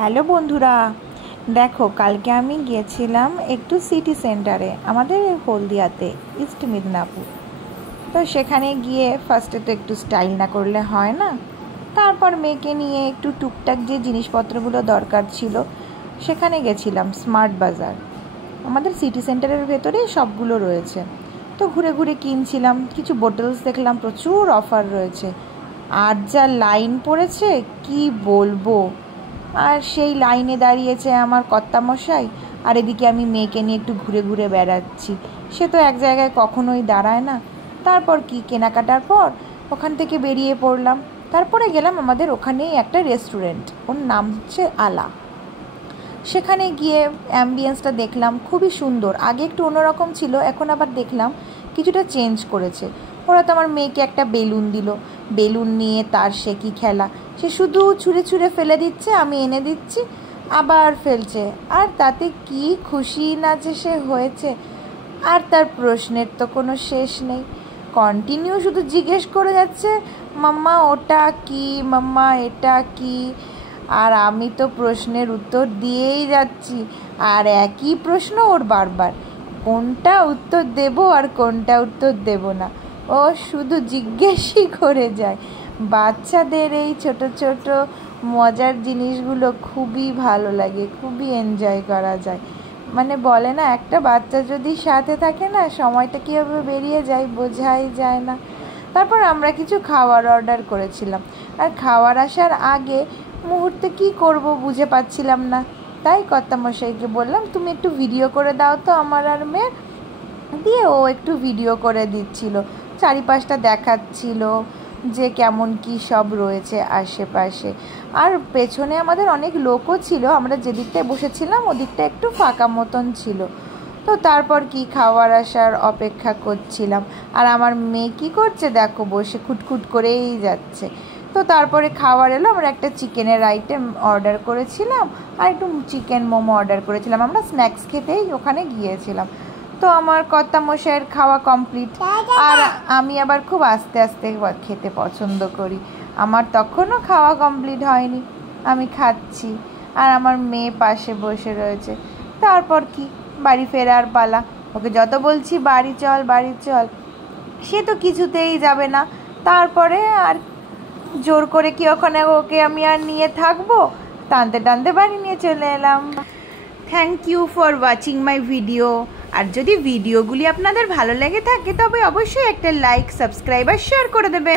Hello বন্ধুরা, দেখো কালকে আমি গিয়েছিলাম একটু সিটি সেন্টারে আমাদের হলদিয়াতে, ইস্ট মিদনাপুর। তো সেখানে গিয়ে ফার্স্টে তো একটু স্টাইল না করলে হয় না। তারপর মেয়েকে নিয়ে একটু টুকটাক যে জিনিসপত্রগুলো দরকার ছিল সেখানে গেছিলাম। স্মার্ট বাজার আমাদের সিটি সেন্টারের ভেতরেই সবগুলো রয়েছে। তো ঘুরে ঘুরে কিনছিলাম, কিছু বোটলস দেখলাম প্রচুর অফার রয়েছে। আর যা লাইন পড়েছে কি বলবো। আর সেই লাইনে দাঁড়িয়েছে আমার কর্তামশাই, আর এদিকে আমি মেয়েকে নিয়ে একটু ঘুরে ঘুরে বেড়াচ্ছি। সে তো এক জায়গায় কখনোই দাঁড়ায় না। তারপর কি কেনাকাটার পর ওখান থেকে বেরিয়ে পড়লাম। তারপরে গেলাম আমাদের ওখানেই একটা রেস্টুরেন্ট, ওর নাম হচ্ছে আলা। সেখানে গিয়ে অ্যাম্বিয়েন্সটা দেখলাম খুবই সুন্দর। আগে একটু অন্যরকম ছিল, এখন আবার দেখলাম কিছুটা চেঞ্জ করেছে। ওরা তো আমার মেয়েকে একটা বেলুন দিল, বেলুন নিয়ে তার সে কি খেলা, সে শুধু ছুঁড়ে ছুঁড়ে ফেলে দিচ্ছে, আমি এনে দিচ্ছি আবার ফেলছে। আর তাতে কি খুশি না যে সে হয়েছে। আর তার প্রশ্নের তো কোনো শেষ নেই, কন্টিনিউ শুধু জিজ্ঞেস করে যাচ্ছে, মাম্মা ওটা কি, মাম্মা এটা কি। আর আমি তো প্রশ্নের উত্তর দিয়েই যাচ্ছি, আর একই প্রশ্ন ওর বারবার, কোনটা উত্তর দেব আর কোনটা উত্তর দেব না, ও শুধু জিজ্ঞেসই করে যায়। বাচ্চাদের এই ছোট ছোট মজার জিনিসগুলো খুবই ভালো লাগে, খুবই এনজয় করা যায়। মানে বলে না, একটা বাচ্চা যদি সাথে থাকে না, সময়টা কীভাবে বেরিয়ে যায় বোঝাই যায় না। তারপর আমরা কিছু খাবার অর্ডার করেছিলাম, আর খাবার আসার আগে মুহূর্তে কি করব বুঝে পাচ্ছিলাম না। তাই কর্তামশাইকে বললাম, তুমি একটু ভিডিও করে দাও তো আমার আর মেয়ের। দিয়ে ও একটু ভিডিও করে দিচ্ছিল, চারিপাশটা দেখাচ্ছিল যে কেমন কি সব রয়েছে আশেপাশে। আর পেছনে আমাদের অনেক লোকও ছিল, আমরা যেদিকটায় বসেছিলাম ওদিকটা একটু ফাঁকা মতন ছিল। তো তারপর কি খাবার আসার অপেক্ষা করছিলাম, আর আমার মেয়ে কী করছে দেখো, বসে খুটখুট করেই যাচ্ছে। তো তারপরে খাবার এলো, আমরা একটা চিকেনের আইটেম অর্ডার করেছিলাম আর একটু চিকেন মোমো অর্ডার করেছিলাম। আমরা স্ন্যাক্স খেতেই ওখানে গিয়েছিলাম। তো আমার কর্তামশাইয়ের খাওয়া কমপ্লিট, আর আমি আবার খুব আস্তে আস্তে খেতে পছন্দ করি। আমার তখনও খাওয়া কমপ্লিট হয়নি, আমি খাচ্ছি আর আমার মেয়ে পাশে বসে রয়েছে। তারপর কি বাড়ি ফেরার পালা। ওকে যত বলছি বাড়ি চল বাড়ি চল, সে তো কিছুতেই যাবে না। তারপরে আর জোর করে কি ওকে আমি আর নিয়ে থাকবো, টানতে টানতে বাড়ি নিয়ে চলে এলাম। Thank you for watching my video. আর যদি ভিডিওগুলি আপনাদের ভালো লেগে থাকে তবে অবশ্যই একটা লাইক, সাবস্ক্রাইব আর শেয়ার করে দেবে।